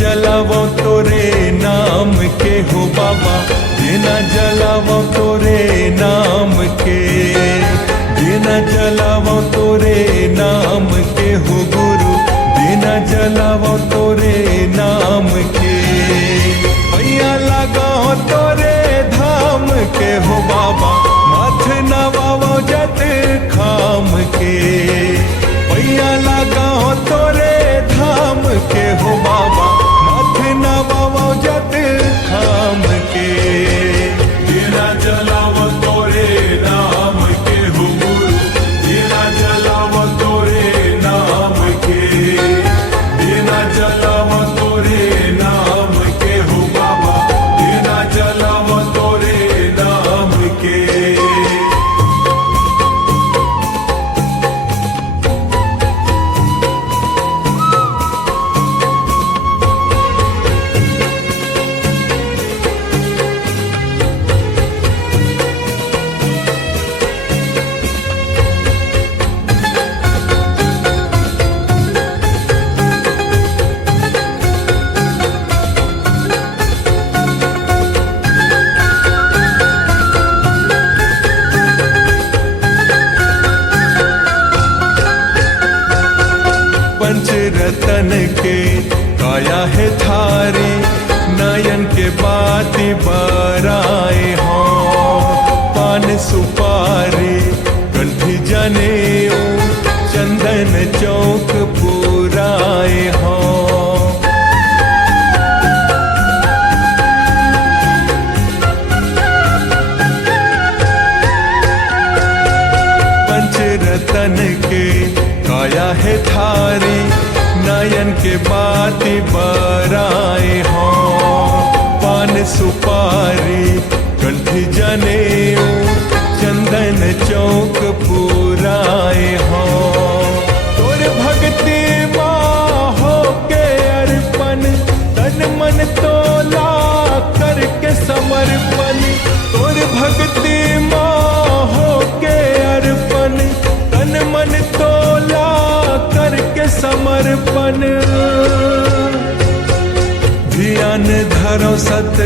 जलावो तोरे नाम के हो बाबा, दीना जलावो तोरे नाम के, दीना जलावो तोरे नाम के हो गुरु, दीना जलावो तोरे नाम के। पैया लगाओ तोरे धाम के हो बाबा, माथ नवाओ जत खाम के। पैया लगाओ तोरे धाम के हो बाबा, माथ नवाओ जत खाम के। दीना जलावो तोरे नाम के हो गुरु, दीना जलावो तोरे नाम के, दीना जलावो तोरे नाम के हो बाबा, दीना जलावो तोरे नाम के। पंचरतन के काया है थारी, नयन के बाती बराए हों। पान सुपारी कंठी जनेऊ, चंदन चौक पुराए हों। पंचरतन के काया है थारी, नयन के बाती बराए हों। पान सुपारी कंठी जनेऊ, चंदन चौक पुराए हों। तोर भक्ति माँ हो के अर्पण, तन मन तोला करके समर्पण। तोर भक्ति माँ हो के अर्पण, तन मन तोला करके समर्पण। ध्यान धरो सत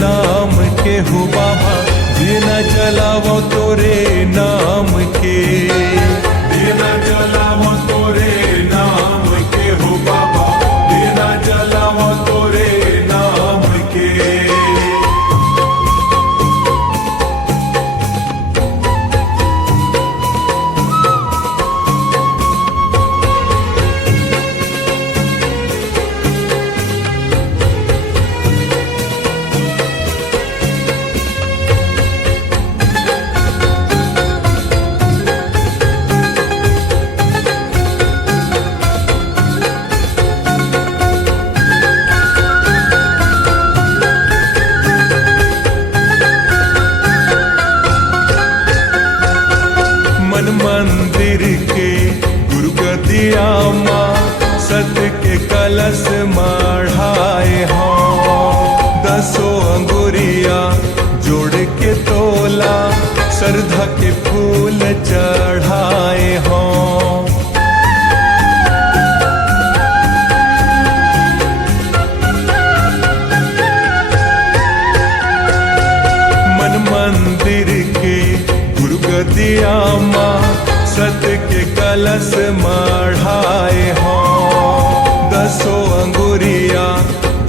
नाम के हो बाबा, दीना जलावो तोरे नाम के, दीना जलावो तोरे नाम के हो बाबा, दीना जलावो तोरे नाम के। मंदिर के गुरु गदिया माँ, सत के कलश मढ़ाए हों। दसों अंगुरिया जोड़ के तोला, श्रद्धा के फूल चढ़ाए हों। मंदिर के गुरु गदिया माँ, सत के कलश मढ़ाए हों। दसों अंगुरिया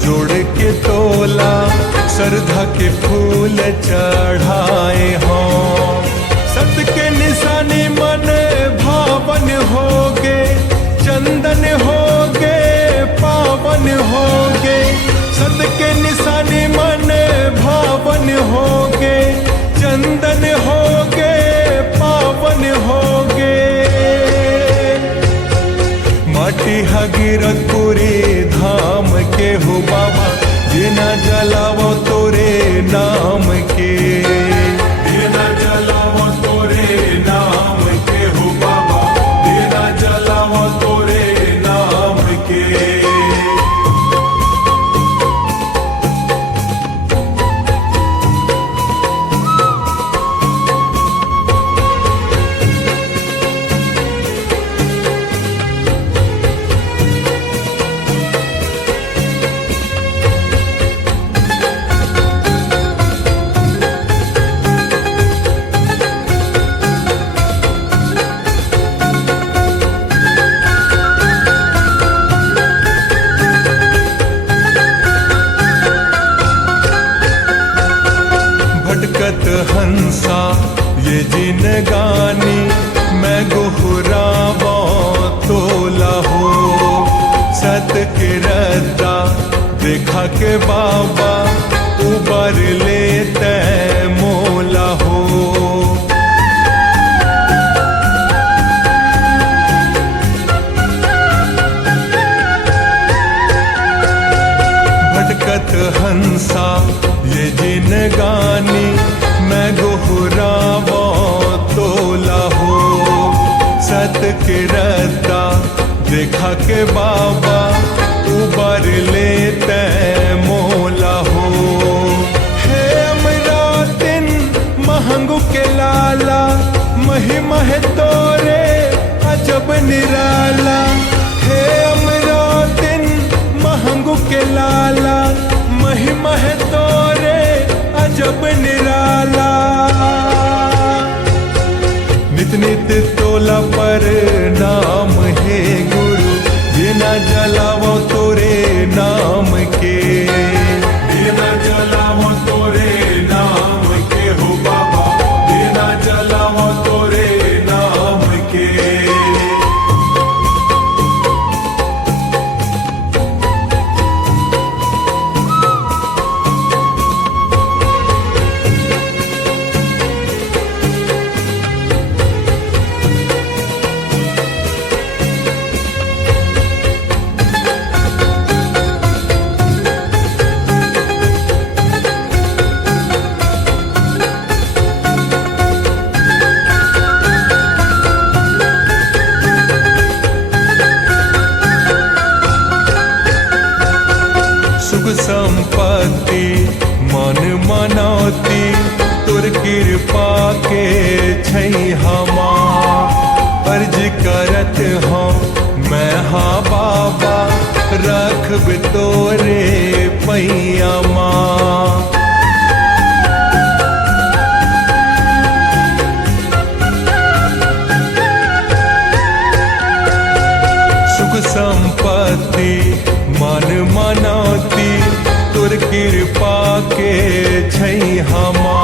जोड़ के तोला, श्रद्धा के फूल चढ़ाए हों। सत के निशानी मन भावन होगे, चंदन होगे पावन होगे। सत के निशानी मन भावन होगे, चंदन होगे पावन होगे। माटी हगीरथपुरी धाम के हो बाबा, दीना जलावो तोरे नाम के, दीना जलावो तोरे नाम के हो बाबा, दीना जलावो तोरे नाम के। भटकत हंसा ये जिन गानी मैं गोहरावा तोला हो सत के रद्दा देखा के बाबा उबर लेते मोला हो भटकत हंसा ये जिन गानी मैं गोहरावा तोला हो सत के रद्दा देखा के बाबा उबर लेते मोला हो हे अमरातिन महंगू के लाला महिमा है तोरे अजब निराला हे अमरातिन महंगू के लाला महिमा है तोरे अजब निराला नित नित तोला पर नाम है गुरु बिना जलावो तोरे नाम के बिना जलावो तोरे नाम के हो बाबा बिना जलावो तोरे नाम के संपत्ति मन मनौती तुर कृपा के छै हमा अर्ज करत हूँ मैं हाँ बाबा रखब तोरे पैया माँ सुख संपत्ति मन मनौती तुर कृपा के छै हमा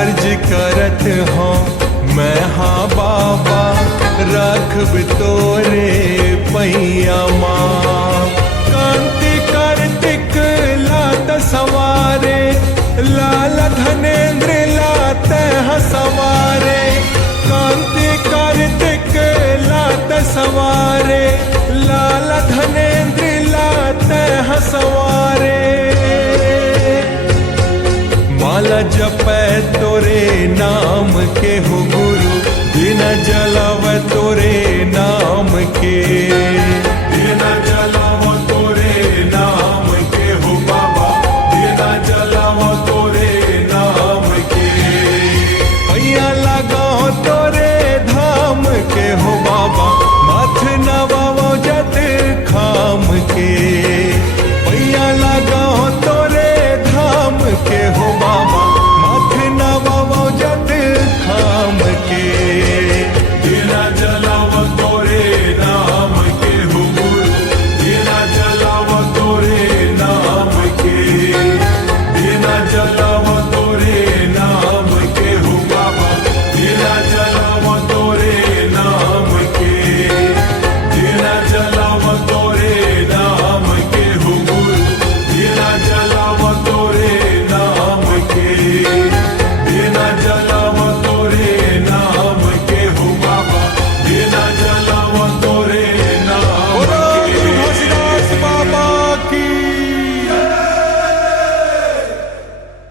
अर्ज करत हूँ मैं हाँ बाबा रखब तोरे पैया माँ कांति कार्तिक लात सवारे लाल धनेन्द्र लात सवारे कांति कार्तिक लात सवारे लाल धनेन्द्र लात सवारे माला जपै तोरे नाम के हो गुरु बिना जलाव तोरे नाम के